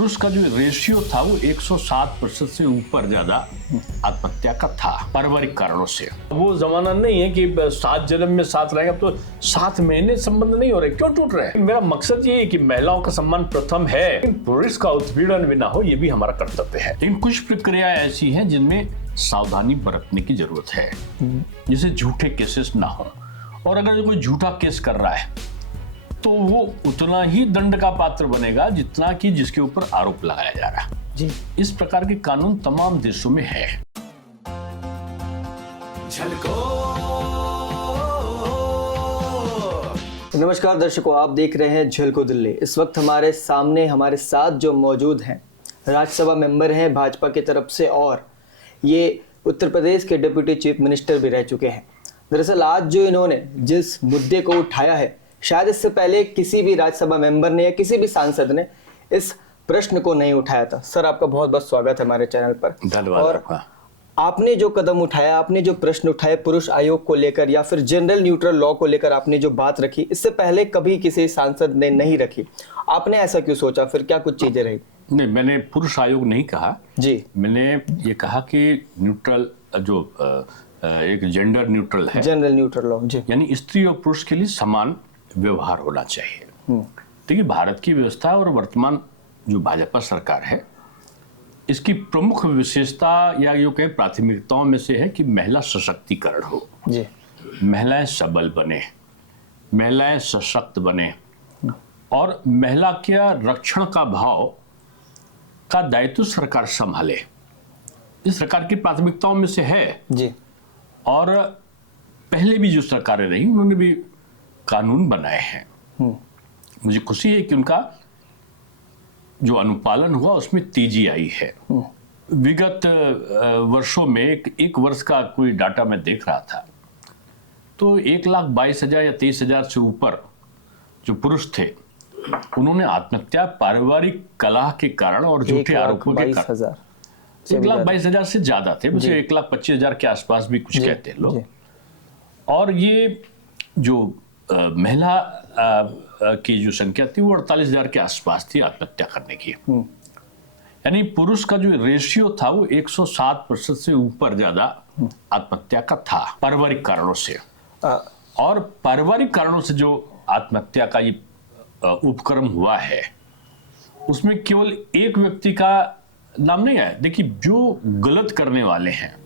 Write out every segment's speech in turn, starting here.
पुरुष का जो रेशियो था वो 107% से ऊपर ज्यादा आत्महत्या का था पारिवारिक कारणों से। वो जमाना नहीं है कि 7 जन्म में साथ रहेंगे, अब तो 7 महीने संबंध नहीं हो रहे, क्यों टूट रहे हैं? मेरा मकसद ये है कि महिलाओं का सम्मान प्रथम है, लेकिन पुरुष का उत्पीड़न भी ना हो, ये भी हमारा कर्तव्य है। लेकिन कुछ प्रक्रियाएं ऐसी हैं जिनमें सावधानी बरतने की जरूरत है, जिससे झूठे केसेस ना हो। और अगर कोई झूठा केस कर रहा है तो वो उतना ही दंड का पात्र बनेगा जितना कि जिसके ऊपर आरोप लगाया जा रहा है जी। इस प्रकार के कानून तमाम देशों में है। नमस्कार दर्शकों, आप देख रहे हैं झलको दिल्ली। इस वक्त हमारे सामने हमारे साथ जो मौजूद हैं राज्यसभा मेंबर हैं भाजपा की तरफ से, और ये उत्तर प्रदेश के डिप्टी चीफ मिनिस्टर भी रह चुके हैं। दरअसल आज जो इन्होंने जिस मुद्दे को उठाया है, शायद इससे पहले किसी भी राज्यसभा मेंबर ने या किसी भी सांसद ने इस प्रश्न को नहीं उठाया था। सर, आपका बहुत बहुत स्वागत है हमारे चैनल पर। धन्यवाद। और आपने जो कदम उठाया, आपने जो प्रश्न उठाए पुरुष आयोग को लेकर या फिर जनरल न्यूट्रल लॉ को लेकर, आपने जो बात रखी, इससे पहले कभी किसी सांसद ने नहीं रखी। आपने ऐसा क्यों सोचा? फिर क्या कुछ चीजें रही? नहीं, मैंने पुरुष आयोग नहीं कहा जी। मैंने ये कहा कि न्यूट्रल जो एक जेंडर न्यूट्रल है, जनरल न्यूट्रल लॉ जी, यानी स्त्री और पुरुष के लिए समान व्यवहार होना चाहिए। देखिए, भारत की व्यवस्था और वर्तमान जो भाजपा सरकार है, इसकी प्रमुख विशेषता या यूं कहें प्राथमिकताओं में से है कि महिला सशक्तिकरण हो जी। महिलाएं सबल बने, महिलाएं सशक्त बने और महिला के रक्षण का भाव का दायित्व सरकार संभाले। इस सरकार की प्राथमिकताओं में से है जी। और पहले भी जो सरकारें रही उन्होंने भी कानून बनाए हैं। मुझे खुशी है कि उनका जो अनुपालन हुआ उसमें तेजी आई है। विगत वर्षों में एक वर्ष का कोई डाटा मैं देख रहा था, तो 1,22,000 या 23,000 से ऊपर जो पुरुष थे उन्होंने आत्महत्या पारिवारिक कलह के कारण और झूठे आरोपों के कारण। 1,22,000 से ज्यादा थे, मुझे 1,25,000 के आसपास भी कुछ कहते हैं लोग। और ये जो महिला की जो संख्या थी वो 48,000 के आसपास थी आत्महत्या करने की। यानी पुरुष का जो रेशियो था वो 107% से ऊपर ज्यादा आत्महत्या का था पारिवारिक कारणों से। और पारिवारिक कारणों से जो आत्महत्या का ये उपक्रम हुआ है, उसमें केवल एक व्यक्ति का नाम नहीं आया। देखिए, जो गलत करने वाले हैं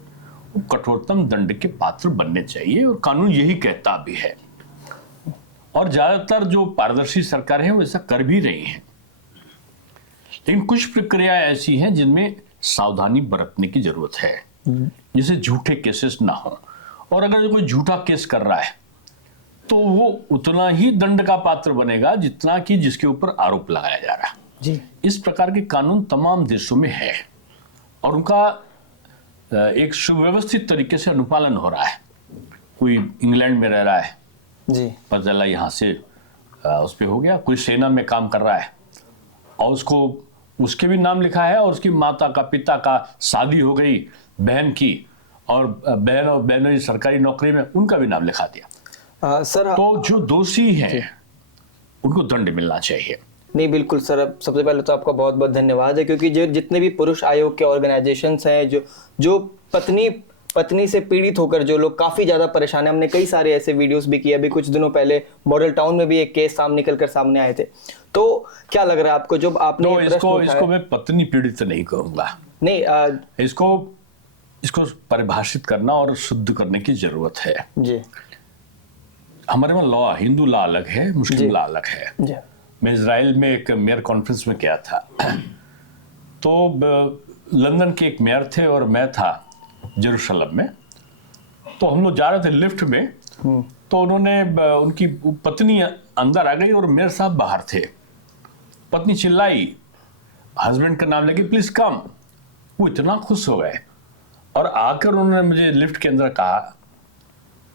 वो कठोरतम दंड के पात्र बनने चाहिए, और कानून यही कहता भी है। और ज्यादातर जो पारदर्शी सरकार है वो ऐसा कर भी रही हैं। लेकिन कुछ प्रक्रियाएं ऐसी हैं जिनमें सावधानी बरतने की जरूरत है, जिससे झूठे केसेस ना हो। और अगर कोई झूठा केस कर रहा है तो वो उतना ही दंड का पात्र बनेगा जितना कि जिसके ऊपर आरोप लगाया जा रहा है जी। इस प्रकार के कानून तमाम देशों में है और उनका एक सुव्यवस्थित तरीके से अनुपालन हो रहा है। कोई इंग्लैंड में रह रहा है जी, पता चला यहाँ से उस पे हो गया। कोई सेना में काम कर रहा है और उसको उसके भी नाम लिखा है, और उसकी माता का पिता का शादी हो गई बहन की, और बहन और बहनों सरकारी नौकरी में, उनका भी नाम लिखा दिया। सर, तो जो दोषी हैं उनको दंड मिलना चाहिए। नहीं, बिल्कुल सर। सबसे पहले तो आपका बहुत बहुत धन्यवाद है, क्योंकि जो जितने भी पुरुष आयोग के ऑर्गेनाइजेशंस हैं, जो पत्नी से पीड़ित होकर जो लोग काफी ज्यादा परेशान है, हमने कई सारे ऐसे वीडियोस भी किए। अभी कुछ दिनों पहले मॉडल टाउन में भी एक केस निकल सामने आए थे। तो क्या लग रहा है आपको जब आपने तो इसको मैं पत्नी पीड़ित नहीं कहूंगा। नहीं, इसको परिभाषित करना और शुद्ध करने की जरूरत है जी। हमारे में लॉ, हिंदू लॉ अलग है, मुस्लिम लॉ अलग है जी। मैं इजराइल में एक मेयर कॉन्फ्रेंस में गया था, तो लंदन के एक मेयर थे और मैं था जेरूशलम में। तो हम लोग जा रहे थे लिफ्ट में, तो उन्होंने उनकी पत्नी अंदर आ गई और मेयर साहब बाहर थे। पत्नी चिल्लाई, हस्बैंड का नाम लेके, प्लीज कम। वो इतना खुश हो गए और आकर उन्होंने मुझे लिफ्ट के अंदर कहा,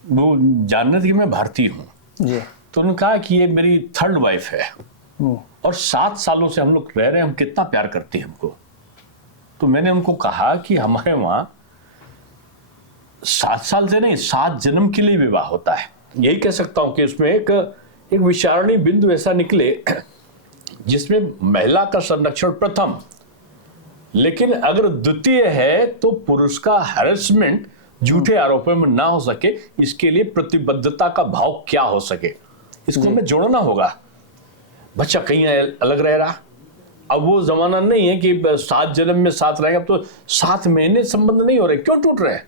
वो जानने थे कि मैं भारतीय हूँ, तो उन्होंने कहा कि ये मेरी 3rd वाइफ है और 7 सालों से हम लोग रह रहे हैं, हम कितना प्यार करते हैं हमको। तो मैंने उनको कहा कि हमारे वहां 7 साल से नहीं, 7 जन्म के लिए विवाह होता है। यही कह सकता हूं कि उसमें एक विचारणीय बिंदु ऐसा निकले जिसमें महिला का संरक्षण प्रथम, लेकिन अगर द्वितीय है तो पुरुष का हैरेसमेंट झूठे आरोपों में ना हो सके, इसके लिए प्रतिबद्धता का भाव क्या हो सके, इसको हमें जोड़ना होगा। बच्चा कहीं अलग रह रहा, अब वो जमाना नहीं है कि 7 जन्म में साथ रहेंगे, अब तो 7 महीने संबंध नहीं हो रहे, क्यों टूट रहे हैं?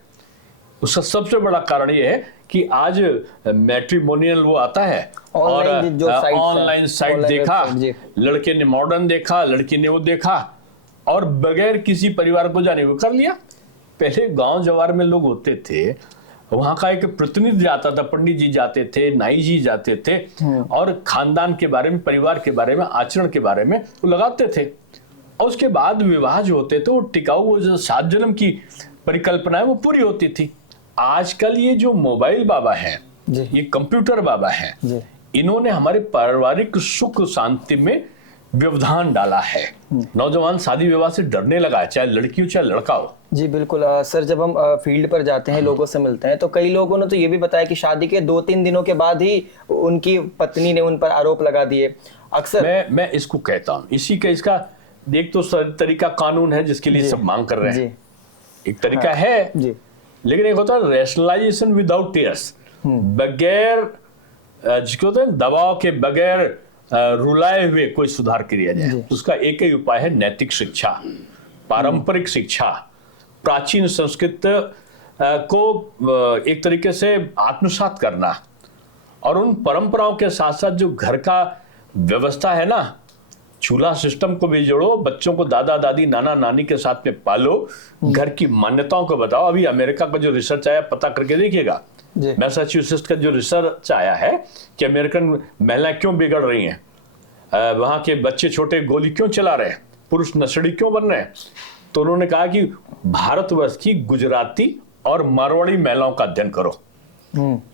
उसका सबसे बड़ा कारण ये है कि आज मैट्रिमोनियल वो आता है और ऑनलाइन साइट देखा, लड़के ने मॉडर्न देखा, लड़की ने वो देखा और बगैर किसी परिवार को जाने वो कर लिया। पहले गांव जवार में लोग होते थे, वहां का एक प्रतिनिधि जाता था, पंडित जी जाते थे, नाई जी जाते थे और खानदान के बारे में, परिवार के बारे में, आचरण के बारे में वो लगाते थे और उसके बाद विवाह जो होते थे वो टिकाऊ, वो जो 7 जन्म की परिकल्पना है वो पूरी होती थी। आजकल ये जो मोबाइल बाबा हैं, ये कंप्यूटर बाबा हैं, इन्होंने हमारे पारिवारिक सुख शांति में व्यवधान डाला है। नौजवान शादी विवाह से डरने लगा है, चाहे लड़की हो चाहे लड़का हो। जी बिल्कुल सर, जब हम फील्ड पर जाते हैं, लोगों से मिलते हैं, तो कई लोगों ने तो ये भी बताया कि शादी के 2-3 दिनों के बाद ही उनकी पत्नी ने उन पर आरोप लगा दिए। अक्सर मैं इसको कहता हूँ, इसी का इसका एक तो तरीका कानून है जिसके लिए सब मांग कर रहे हैं, एक तरीका है जी। लेकिन एक होता है रैशनलाइजेशन विदाउट टीयर्स, बगैर जिसको होता है दबाव के, बगैर रुलाए हुए कोई सुधार किया जाए। उसका एक ही उपाय है नैतिक शिक्षा, पारंपरिक शिक्षा, प्राचीन संस्कृत को एक तरीके से आत्मसात करना और उन परंपराओं के साथ साथ जो घर का व्यवस्था है ना, चूल्हा सिस्टम को भी जोड़ो, बच्चों को दादा दादी नाना नानी के साथ में पालो, घर की मान्यताओं को बताओ। अभी अमेरिका का जो रिसर्च आया, पता करके देखिएगा, मैसाचुसेट्स का जो रिसर्च आया है कि अमेरिकन महिलाएं क्यों बिगड़ रही हैं, वहां के बच्चे छोटे गोली क्यों चला रहे हैं, पुरुष नशेड़ी क्यों बन रहे हैं, तो उन्होंने कहा कि भारतवर्ष की गुजराती और मारवाड़ी महिलाओं का अध्ययन करो।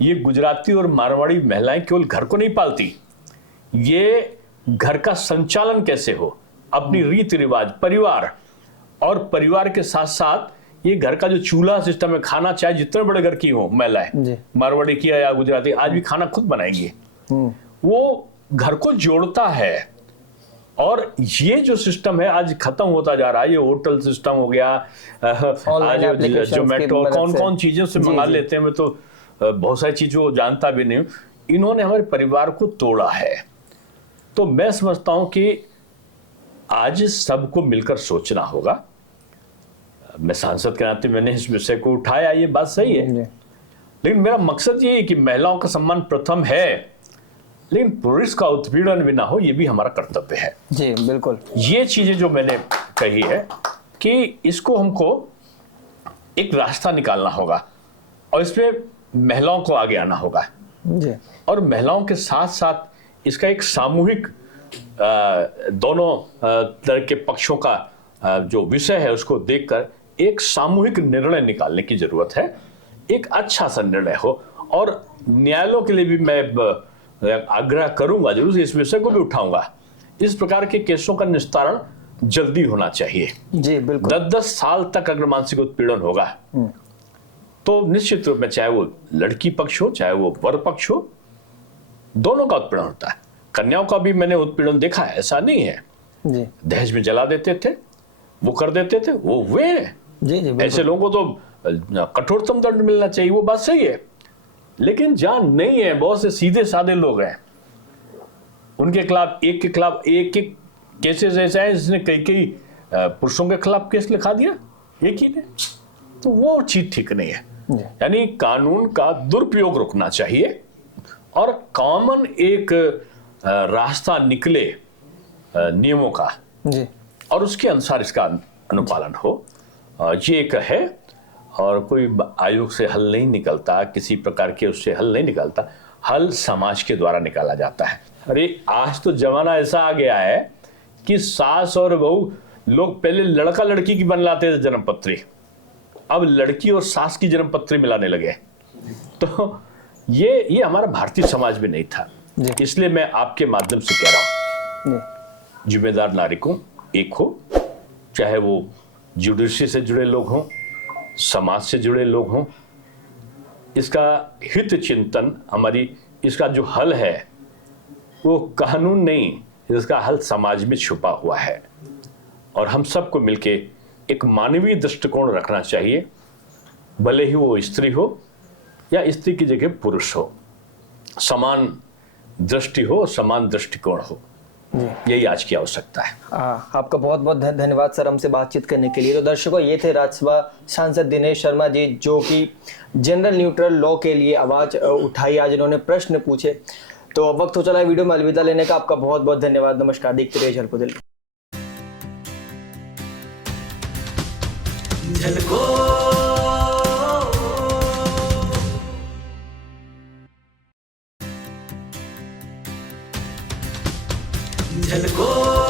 ये गुजराती और मारवाड़ी महिलाएं केवल घर को नहीं पालती, ये घर का संचालन कैसे हो, अपनी रीति रिवाज, परिवार और परिवार के साथ साथ ये घर का जो चूल्हा सिस्टम है, खाना चाहे जितने बड़े घर की हो महिलाएं, मारवाड़ी की या गुजराती, आज भी खाना खुद बनाएंगी, वो घर को जोड़ता है। और ये जो सिस्टम है आज खत्म होता जा रहा है, ये होटल सिस्टम हो गया, आज जोमेटो, कौन कौन चीजों से मंगा लेते हैं, मैं तो बहुत सारी चीजों को जानता भी नहीं हूं। इन्होंने हमारे परिवार को तोड़ा है। तो मैं समझता हूं कि आज सबको मिलकर सोचना होगा। मैं सांसद के नाते मैंने इस विषय को उठाया, ये बात सही है, लेकिन मेरा मकसद ये है कि महिलाओं का सम्मान प्रथम है, लेकिन पुरुष का उत्पीड़न भी ना हो, ये भी हमारा कर्तव्य है। जी बिल्कुल। ये चीजें जो मैंने कही है कि इसको हमको एक रास्ता निकालना होगा और इसमें महिलाओं को आगे आना होगा जी। और महिलाओं के साथ साथ इसका एक सामूहिक दोनों तरह के पक्षों का जो विषय है उसको देखकर एक सामूहिक निर्णय निकालने की जरूरत है। एक अच्छा सा निर्णय हो और न्यायालयों के लिए भी मैं आग्रह करूंगा, जरूर इस विषय को भी उठाऊंगा। इस प्रकार के केसों का निस्तारण जल्दी होना चाहिए जी बिल्कुल। 10-10 साल तक अगर मानसिक उत्पीड़न होगा तो निश्चित रूप में चाहे वो लड़की पक्ष हो चाहे वो वर पक्ष हो, दोनों का उत्पीड़न होता है। कन्याओं का भी मैंने उत्पीड़न देखा है, ऐसा नहीं है जी। दहेज में जला देते थे, वो कर देते थे, वो हुए जी, ऐसे लोगों को तो कठोरतम दंड मिलना चाहिए, वो बात सही है। लेकिन जहां नहीं है, बहुत से सीधे साधे लोग हैं, उनके खिलाफ एक के खिलाफ एक केसेस ऐसे हैं जिसने कई पुरुषों के खिलाफ केस लिखा दिया एक ही ने, तो वो चीज ठीक नहीं है। यानी कानून का दुरुपयोग रुकना चाहिए और कॉमन एक रास्ता निकले नियमों का जी। और उसके अनुसार इसका अनुपालन हो, ये एक है। और कोई आयोग से हल नहीं निकलता, किसी प्रकार के उससे हल नहीं निकलता, हल समाज के द्वारा निकाला जाता है। अरे आज तो जमाना ऐसा आ गया है कि सास और बहू, लोग पहले लड़का लड़की की बन लाते थे जन्मपत्री, अब लड़की और सास की जन्मपत्री मिलाने लगे। तो ये हमारा भारतीय समाज में नहीं था। इसलिए मैं आपके माध्यम से कह रहा हूं, जिम्मेदार नागरिकों एक हो, चाहे वो जुडिशरी से जुड़े लोग हों, समाज से जुड़े लोग हों, इसका हित चिंतन, हमारी इसका जो हल है वो कानून नहीं, जिसका हल समाज में छुपा हुआ है और हम सबको मिलके एक मानवीय दृष्टिकोण रखना चाहिए, भले ही वो स्त्री हो या स्त्री की जगह पुरुष हो, समान दृष्टि हो, समान दृष्टिकोण हो। यही आज की आवश्यकता है। आपका बहुत बहुत धन्यवाद सर हमसे बातचीत करने के लिए। तो दर्शकों, ये थे राज्यसभा सांसद दिनेश शर्मा जी, जो कि जनरल न्यूट्रल लॉ के लिए आवाज उठाई, आज इन्होंने प्रश्न पूछे। तो अब वक्त हो चला है वीडियो में अलविदा लेने का। आपका बहुत बहुत धन्यवाद। नमस्कार। देखते रहिए झलको दिल। झलको